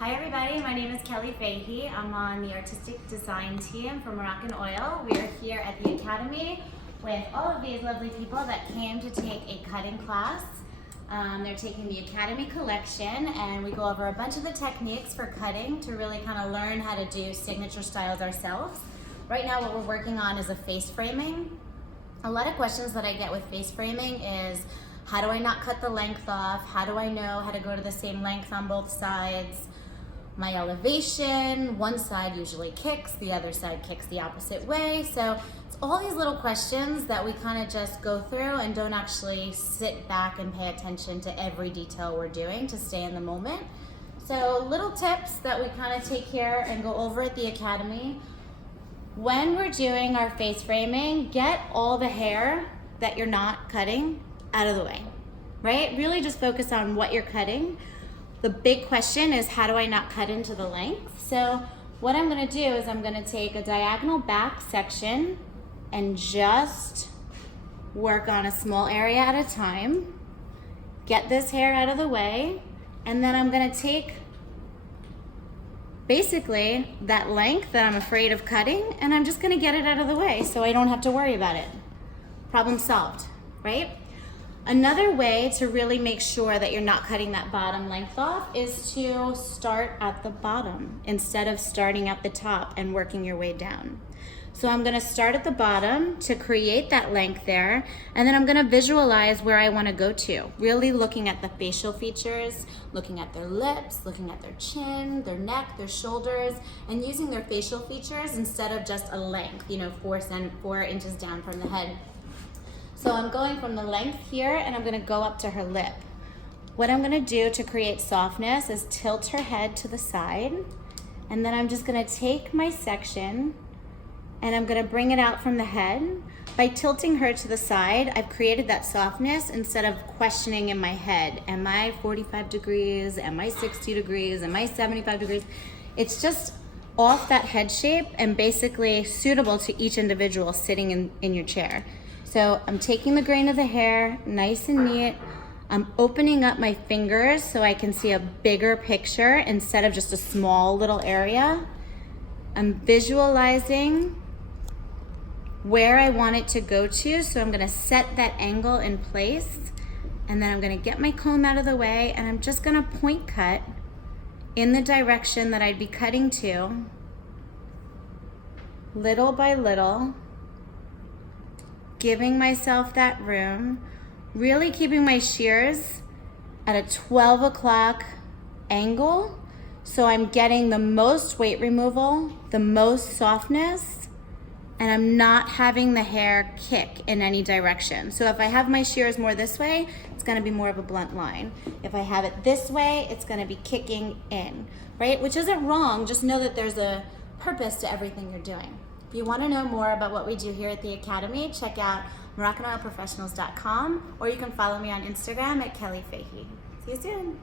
Hi everybody, my name is Kelli Fahey. I'm on the artistic design team for Moroccanoil. We are here at the Academy with all of these lovely people that came to take a cutting class. They're taking the Academy collection and we go over a bunch of the techniques for cutting to really kind of learn how to do signature styles ourselves. Right now what we're working on is a face framing. A lot of questions that I get with face framing is, how do I not cut the length off? How do I know how to go to the same length on both sides? My elevation, one side usually kicks, the other side kicks the opposite way. So it's all these little questions that we kind of just go through and don't actually sit back and pay attention to every detail we're doing to stay in the moment. So little tips that we kind of take here and go over at the Academy. When we're doing our face framing, get all the hair that you're not cutting out of the way, right? Really just focus on what you're cutting. The big question is, how do I not cut into the length? So what I'm gonna do is I'm gonna take a diagonal back section and just work on a small area at a time, get this hair out of the way, and then I'm gonna take basically that length that I'm afraid of cutting, and I'm just gonna get it out of the way so I don't have to worry about it. Problem solved, right? Another way to really make sure that you're not cutting that bottom length off is to start at the bottom instead of starting at the top and working your way down. So I'm gonna start at the bottom to create that length there, and then I'm gonna visualize where I wanna go to, really looking at the facial features, looking at their lips, looking at their chin, their neck, their shoulders, and using their facial features instead of just a length, 4 inches down from the head. So I'm going from the length here and I'm gonna go up to her lip. What I'm gonna do to create softness is tilt her head to the side, and then I'm just gonna take my section and I'm gonna bring it out from the head. By tilting her to the side, I've created that softness instead of questioning in my head, am I 45 degrees, am I 60 degrees, am I 75 degrees? It's just off that head shape and basically suitable to each individual sitting in your chair. So I'm taking the grain of the hair, nice and neat. I'm opening up my fingers so I can see a bigger picture instead of just a small little area. I'm visualizing where I want it to go to, so I'm gonna set that angle in place, and then I'm gonna get my comb out of the way, and I'm just gonna point cut in the direction that I'd be cutting to, little by little, giving myself that room, really keeping my shears at a 12 o'clock angle so I'm getting the most weight removal, the most softness, and I'm not having the hair kick in any direction. So if I have my shears more this way, it's gonna be more of a blunt line. If I have it this way, it's gonna be kicking in, right? Which isn't wrong, just know that there's a purpose to everything you're doing. If you want to know more about what we do here at the Academy, check out Moroccanoilprofessionals.com, or you can follow me on Instagram at Kelli Fahey. See you soon.